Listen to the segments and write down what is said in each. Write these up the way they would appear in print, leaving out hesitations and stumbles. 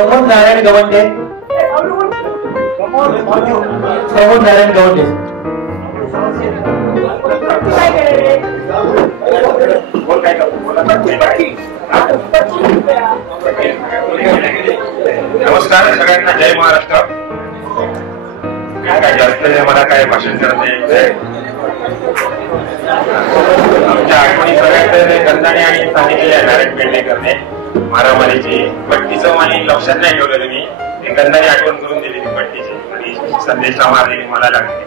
प्रमोद नारायण गवंडे, प्रमोद नारायण गवंडे. नमस्कार सगळ्यांना, जय महाराष्ट्र. काय जास्त मला काय भाषण करते. आमच्या आठवणी सगळ्यात गंधाणे आणि सांगितलेल्या नारायण पेडणेकरने मारामारीची पट्टीचं आणि लक्षात नाही ठेवलं मी. गंधाने आठवण करून दिली ती पट्टीची आणि संदेशला मारलेली मला लागली.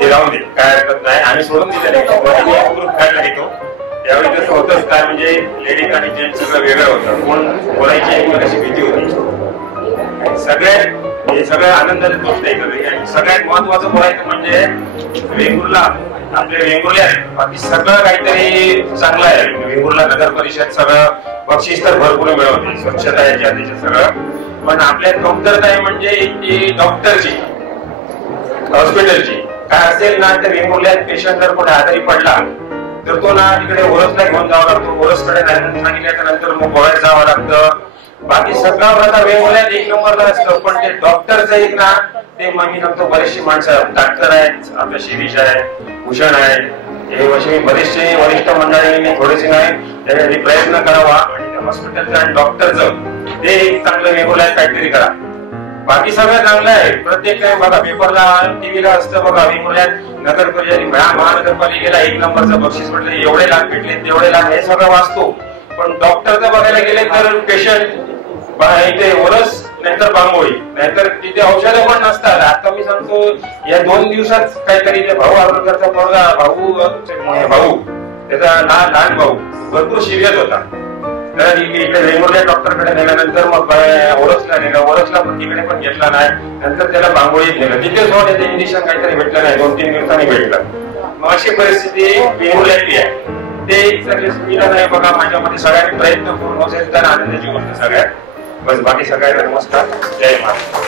ते राहून दे, काय हरकत नाही. आम्ही सोडून दिलं ग्रुप काढला घेतो. त्यावेळी जसं होतंच काय म्हणजे लेडीज आणि जेंट्स सगळं वेगळं होतं. कोण बोलायची एकमेकाशी भीती होती. सगळ्या आनंदाची गोष्ट आहे. आणि सगळ्यात महत्वाचं बोलायचं म्हणजे वेंगुर्ला, आपले वेंगुर्ले आहे, बाकी सगळं काहीतरी चांगलं आहे. वेंगुर्ला नगर परिषद सगळं बक्षीस तर भरपूर मिळवते, स्वच्छता याच्या त्याच्या सगळं. पण आपल्यात कमतरता आहे म्हणजे डॉक्टरची, हॉस्पिटलची. काय असेल ना तर वेंगुर्ल्यात पेशंट जर कोणी आजारी पडला तर तो ना तिकडे ओरसला घेऊन जावं लागतो. ओरसकडे सांगितल्याच्या नंतर मग गोव्यात जावं लागतं. बाकी सगळं प्रथा वेगवेगळ्या एक नंबरला असतं. पण ते डॉक्टरचं एक ना ते मी सांगतो, बरेचशी माणसं डॉक्टर आहेत. आपलं शिरीष आहे, भूषण आहे, हे असे बरेचसे वरिष्ठ मंडळींनी थोडेसे नाही त्यासाठी प्रयत्न करावा. आणि हॉस्पिटलचं आणि डॉक्टरचं ते एक चांगलं वेगवेगळ्या काहीतरी करा. बाकी सगळं चांगलं आहे. प्रत्येक काही बघा पेपरला टीव्हीला असतं बघा, वेगवेगळ्या नगर परिषद महानगरपालिकेला एक नंबरचं बक्षीस म्हटलं, एवढे लाख भेटले तेवढे लाख, हे सगळं वाचतो. पण डॉक्टरचं बघायला गेले तर पेशंट इथे ओरस नाहीतर बांगोळी, नाहीतर तिथे औषधं पण नसतात. आता मी सांगतो या 2 दिवसात काहीतरी ते भाऊ आरोग्याचा पोरगा भाऊ त्याचा लहान भाऊ भरपूर सिरियस होता. तर इकडे वेगवेगळ्या डॉक्टरकडे नेल्यानंतर मग ओरसला नेलं. ओरसला पण तिकडे पण घेतला नाही. नंतर त्याला बांगोळीत नेलं. तिथे जाऊन त्याचं इंजेक्शन काहीतरी भेटलं नाही, 2-3 दिवसांनी भेटलं. मग अशी परिस्थिती वेगवेगळी आहे. ते सगळे सुविधा नाही बघा. माझ्यामध्ये सगळ्यांनी प्रयत्न करून असेल तर आनंदाची गोष्ट सगळ्यात. बस बाकी सगळ्यांना नमस्कार, जय महाराष्ट्र.